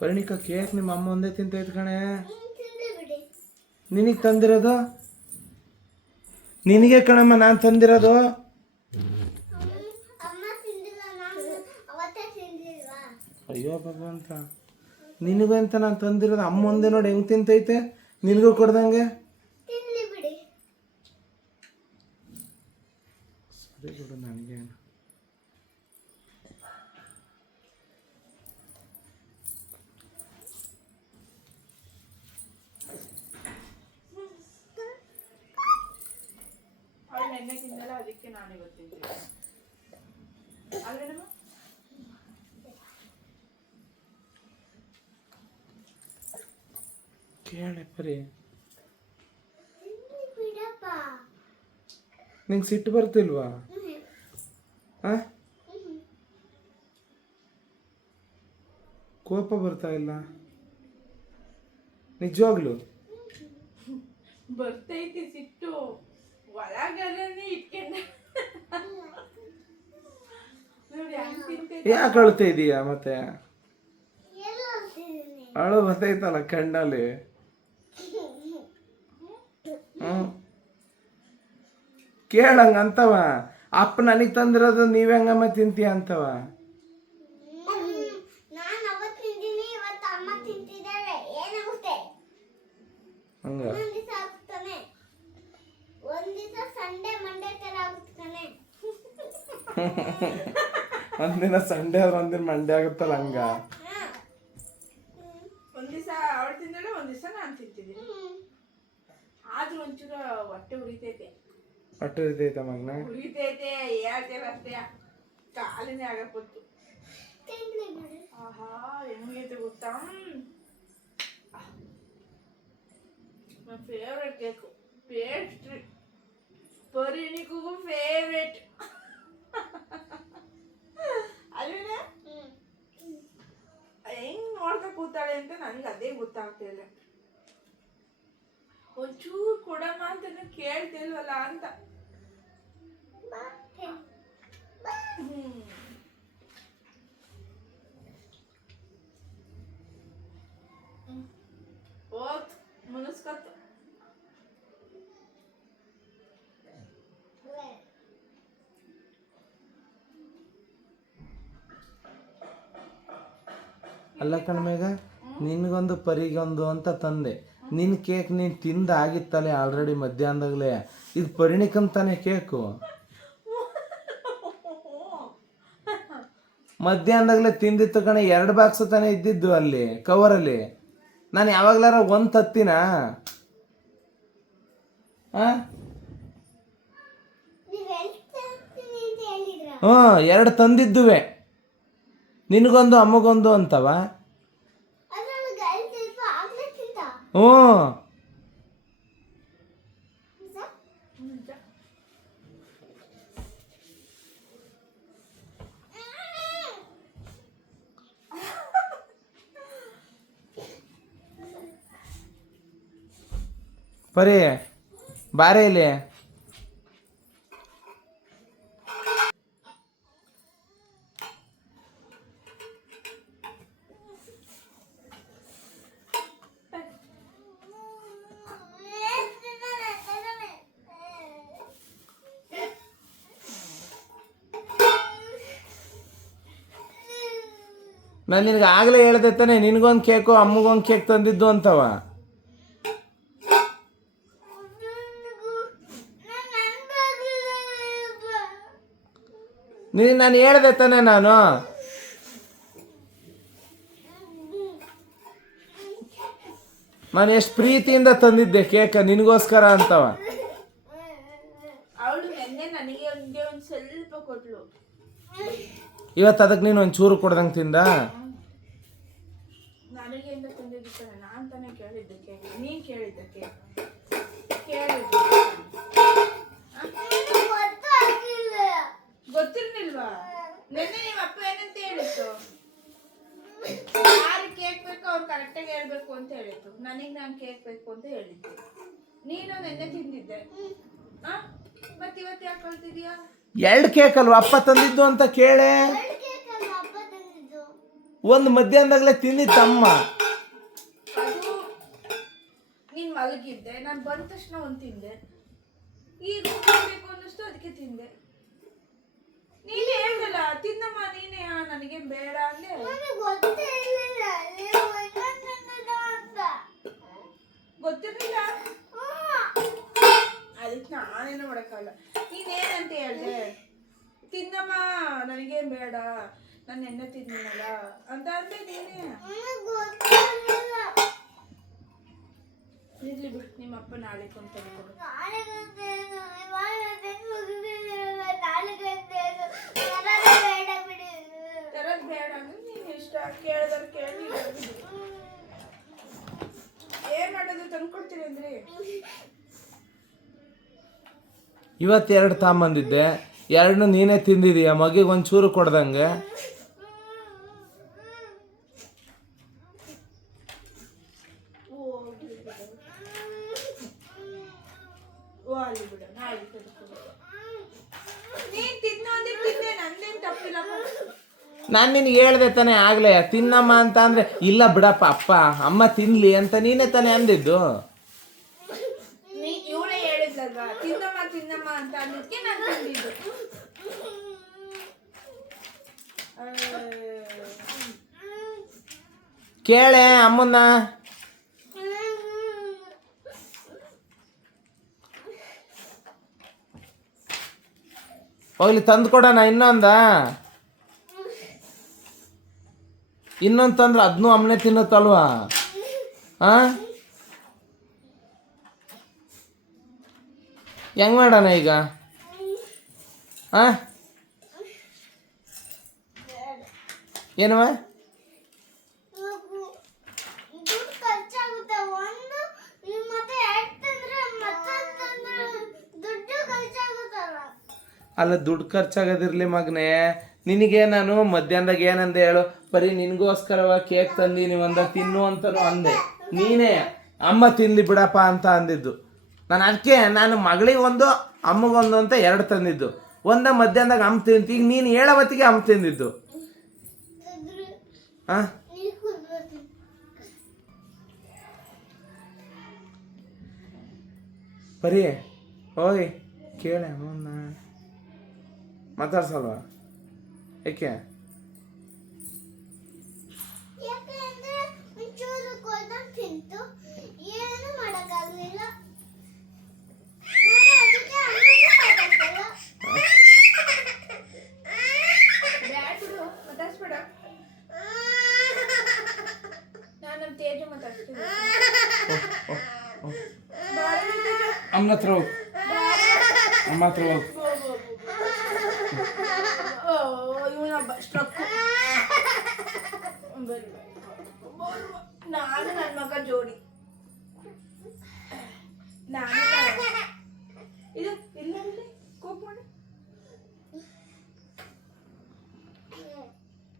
ಪರಿಣಿಕ cake ನಿಮ್ಮ ಅಮ್ಮ ಒಂದೇ ತಿಂತೈತೆ ಕಣೆ. ನಿನಗೆ ತಂದಿರೋದು ನಿನಗೆ ಕಣಮ್ಮ ನಾನು ತಂದಿರೋದು. ಅಯ್ಯೋ ಭಗವಂತ, ನಿನಗೂ ಅಂತ ನಾನು ತಂದಿರೋದು. ಅಮ್ಮ ಒಂದೇ ನೋಡಿ ಹೆಂಗೆ ತಿಂತೈತೆ, ನಿನಗೂ ಕೊಡ್ದಂಗೆ. ಸರಿ ಬಿಡು, ನನಗೆ ನೆನ್ನೆ ತಿಂದಲ್ಲ, ಅದಕ್ಕೆ ನಾನು ಇವತ್ತು ತಿಂತೀನಿ ಅಲ್ವೇನಮ್ಮ. ಕೇಳೆ ಪರಿ, ನಿಂಗೆ ಸಿಟ್ಟು ಬರ್ತಿಲ್ವಾ? ಕೋಪ ಬರ್ತಾ ಇಲ್ಲ ನಿಜವಾಗ್ಲು? ಬರ್ತೈತಿ ಸಿಟ್ಟು, ಒಳಗರನೇ ಇಟ್ಕೊಂಡ ಯಾಕೆ ಅಳ್ತಾ ಇದೀಯಾ ಮತ್ತೆ? ಅಳು ಬರ್ತೈತಲ್ಲ ಕಣ್ಣಲ್ಲಿ. ಕೇಳಂಗ ಅಂತವ, ಅಪ್ಪ ನನಗೆ ತಂದಿರೋದು ನೀವ್ ಹೆಂಗಮ್ಮ ತಿಂತೀಯ ಅಂತವ. ಹಂಗ ಒಂದಿನ ಸಂಡೇ ಆದ್ರೆ ಒಂದಿನ ಮಂಡೇ ಆಗುತ್ತಲ್ಲ ಹಂಗ. ಒಂದ್ ದಿವಸ ಅವಳು ತಿಂದಾಳೆ, ಒಂದ್ ದಿವಸ ನಾನು ತಿಂತಿದ್ದೀನಿ. ಆದ್ರೂ ಒಂಚೂರು ಹೊಟ್ಟೆ ಉರಿತೈತೆ. ಹೊಟ್ಟೆ ಉರಿತೈತ ಮಗನ? ಉರಿತೈತೆ, ಹೇಳ್ತೇವೆ ಅಷ್ಟೇ. ಕಾಲಿನೇ ಆಗಪ್ಪತ್ತು. ಆಹಾ, ಹೆಂಗೈತೆ ಗೊತ್ತಾ? ನನ್ನ ಫೇವ್ರೆಟ್ ಕೇಕು, ಪೇಸ್ಟ್ರಿ. ಪರಿಣಿಗೂ ಫೇವ್ರೆಟ್ ಅಲ್ವೇನೆ? ಹೆಂಗ್ ನೋಡ್ತಾ ಕೂತಾಳೆ ಅಂತ ನನಗೆ ಅದೇ ಗೊತ್ತಾಗ್ತಿಲ್ಲ. ಒಂಚೂರು ಕೊಡಮ್ಮ ಅಂತ ಕೇಳ್ತಿಲ್ವಲ್ಲ ಅಂತ. ಓತ್ ಮುನಿಸ್ಕತ್ತು. ಅಲ್ಲ ಕಣ್ಮೇಗ, ನಿನ್ಗೊಂದು ಪರಿಗೊಂದು ಅಂತ ತಂದೆ. ನಿನ್ ಕೇಕ್ ನೀನ್ ತಿಂದ ಆಗಿತ್ತಲೆ ಆಲ್ರೆಡಿ ಮಧ್ಯಾಹ್ನದಾಗಲೇ. ಇದು ಪರಿಣಿಕಂತಾನೆ ಕೇಕು. ಮಧ್ಯಾಹ್ನದಾಗಲೇ ತಿಂದಿತ್ತು ಕಣೆ. 2 ಬಾಕ್ಸ್ ತಾನೇ ಇದ್ದಿದ್ದು ಅಲ್ಲಿ ಕವರಲ್ಲಿ. ನಾನು ಯಾವಾಗ್ಲಾರ ಒಂದ್ ತತ್ತಿನ? 2 ತಂದಿದ್ದುವೆ, ನಿನಗೊಂದು ಅಮ್ಮಗೊಂದು ಅಂತವ. ಪರಿ ಬಾರೆ ಇಲ್ಲಿ. ನಾನು ನಿನಗೆ ಆಗಲೇ ಹೇಳ್ದೆ ತಾನೆ, ನಿನಗೊಂದು ಕೇಕು ಅಮ್ಮಗೊಂದು ಕೇಕ್ ತಂದಿದ್ದು ಅಂತವ. ನಾನು ಹೇಳ್ದೆ ತಾನೆ, ನಾನು ಎಷ್ಟು ಪ್ರೀತಿಯಿಂದ ತಂದಿದ್ದೆ ಕೇಕ ನಿನಗೋಸ್ಕರ ಅಂತವ. ಅವಳು ನೆನ್ನೆ ನನಗೆ ಒಂದು ಸ್ವಲ್ಪ ಕೊಟ್ಲು. ಇವತ್ತು ಅದಕ್ಕೆ ನೀನು ಒಂದು ಚೂರು ಕೊಡ್ದಂಗೆ ತಿಂದ? ನನಗೆ ಅಂತ ತಂದಿದ್ದ, ನಾನು ತಾನೇ ಕೇಳಿದ್ದೆ ಕೇಕ್. ನೀನು ಕೇಳಿದ್ದ ಕೇಕ್ ಕೇಳಿದ್ದೆ. ಗೊತ್ತಿರ್ಲಿಲ್ವಾ? ನೆನ್ನೆ ನಿಮ್ಮ ಅಪ್ಪ ಏನಂತ ಹೇಳಿತ್ತು? ಯಾರು ಕೇಕ್ ಬೇಕು ಅವ್ರು ಕರೆಕ್ಟಾಗಿ ಹೇಳ್ಬೇಕು ಅಂತ ಹೇಳಿತ್ತು. ನನಗೆ ನಾನು ಕೇಕ್ ಬೇಕು ಅಂತ ಹೇಳಿದ್ದೆ. ನೀನು ನೆನ್ನೆ ತಿಂದಿದ್ದೆ. ಮತ್ತೆ ಇವತ್ತು ಯಾಕೆ ಕಳ್ತಿದ್ಯಾ? 2 ಕೇಕ್ ಅಲ್ವಾ ಅಪ್ಪ ತಂದಿದ್ದು ಅಂತ ಕೇಳೆ. ಒಂದು ಮಧ್ಯಾಹ್ನದಾಗಲೇ ತಿಂದಿತ್ತಮ್ಮ. ಅದು ನೀನ್ ಮಲಗಿದ್ದೆ, ನಾನು ಬಂದ ತಕ್ಷಣ ಒಂದು ತಿಂದೆ, ಈಗ ಬೇಕು ಅನ್ನಿಸ್ತು ಅದಕ್ಕೆ ತಿಂದೆ. ನೀನೇ ಹೇಳ್ದಲ್ಲ ತಿನ್ನಮ್ಮ ನೀನೇ, ನನಗೆ ಬೇಡ ಅಂದೆ. ಗೊತ್ತಿರ್ಲಿಲ್ಲ, ಅದಕ್ಕೆ ನಾನೇನು ಮಾಡಕ್ಕಲ್ಲ. ನೀನೇನಂತ ಹೇಳ್ದೆ, ತಿನ್ನಮ್ಮ ನನಗೇನ್ ಬೇಡ, ನಾನು ಎಣ್ಣೆ ತಿನ್ನಲ್ಲ ಅಂತ ಅಂದೆ ನೀನೇ. ಇರ್ಲಿ ಬಿಡು, ನಿಮ್ಮ ಅಪ್ಪ ನಾಳೆ ಕೊಂಡು ತಗೊಂಡು ತರದ್ ಬೇಡ ಅಂದ್ರೆ ನೀನ್ ಇಷ್ಟ, ಕೇಳಿದ್ರೆ ಕೇಳಿ ಏನ್ ಮಾಡೋದು, ತಂದ್ಕೊಡ್ತೀನಿ ಅಂದ್ರೆ. ಇವತ್ತು 2 ತಗೊಂಬಂದಿದ್ದೆ, 2 ನೀನೇ ತಿಂದಿದೀಯ, ಮಗಿಗೆ ಒಂಚೂರು ಕೊಡ್ದಂಗೆ. ನಾನು ನಿನಗೆ ಹೇಳ್ದೆ ತಾನೆ ಆಗ್ಲೇ ತಿನ್ನಮ್ಮ ಅಂತ ಅಂದ್ರೆ, ಇಲ್ಲ ಬಿಡಪ್ಪ ಅಪ್ಪ ಅಮ್ಮ ತಿನ್ಲಿ ಅಂತ ನೀನೇ ತಾನೆ ಅಂದಿದ್ದು. ಇವಳೇ ಹೇಳಿದ್ಲಲ್ವಾ ತಿನ್ನಮ್ಮ ತಿನ್ನಮ್ಮ ಅಂತ ಅನ್ನೋದಕ್ಕೆ ನಾನು ತಿಂದಿದ್ದು. ಕೇಳೆ ಅಮ್ಮನ್ನ. ಹೋಗ್ಲಿ ತಂದು ಕೊಡೋಣ ಇನ್ನೊಂದು ತಂದ್ರೆ ಅದನ್ನೂ ಅಮ್ಮನೆ ತಿನ್ನುತ್ತಲ್ವಾ? ಹೆಂಗ್ ಮಾಡೋಣ ಈಗ? ಏನವ? ಅಲ್ಲ ದುಡ್ಡು ಖರ್ಚಾಗೋದಿರ್ಲಿ ಮಗನೇ, ನಿನಗೆ ನಾನು ಮಧ್ಯಾಹ್ನದಾಗ ಏನಂದೆ ಹೇಳು, ಬರೀ ನಿನಗೋಸ್ಕರವ ಕೇಕ್ ತಂದೀನಿ ಒಂದ ತಿನ್ನು ಅಂತಲೂ ಅಂದೆ. ನೀನೇ ಅಮ್ಮ ತಿನ್ಲಿ ಬಿಡಪ್ಪ ಅಂತ ಅಂದಿದ್ದು. ಅದಕ್ಕೆ ನಾನು ಮಗಳಿಗೊಂದು ಅಮ್ಮಗೊಂದು ಅಂತ 2 ತಂದಿದ್ದು. ಒಂದ ಮಧ್ಯಾಹ್ನದಾಗ ಅಮ್ಮ ತಿಂತು, ಈಗ ನೀನು ಹೇಳೋವತ್ತಿಗೆ ಅಮ್ಮ ತಿಂದಿದ್ದು. ಬರೀ ಓಯ್ ಕೇಳೆ ಅಮ್ಮನ್ನ ಮಾತಾಡ್ಸಲ್ವಾ? ಏಕೆ? ಅಮ್ಮನ ಹತ್ರ ಹೋಗು, ಅಮ್ಮ ಹತ್ರ ಹೋಗು. ನಾನು ನನ್ನ ಮಗ ಜೋಡಿ, ನಾನು ಇದು ಇಲ್ಲ ಕೋಪ ಮಾಡಿ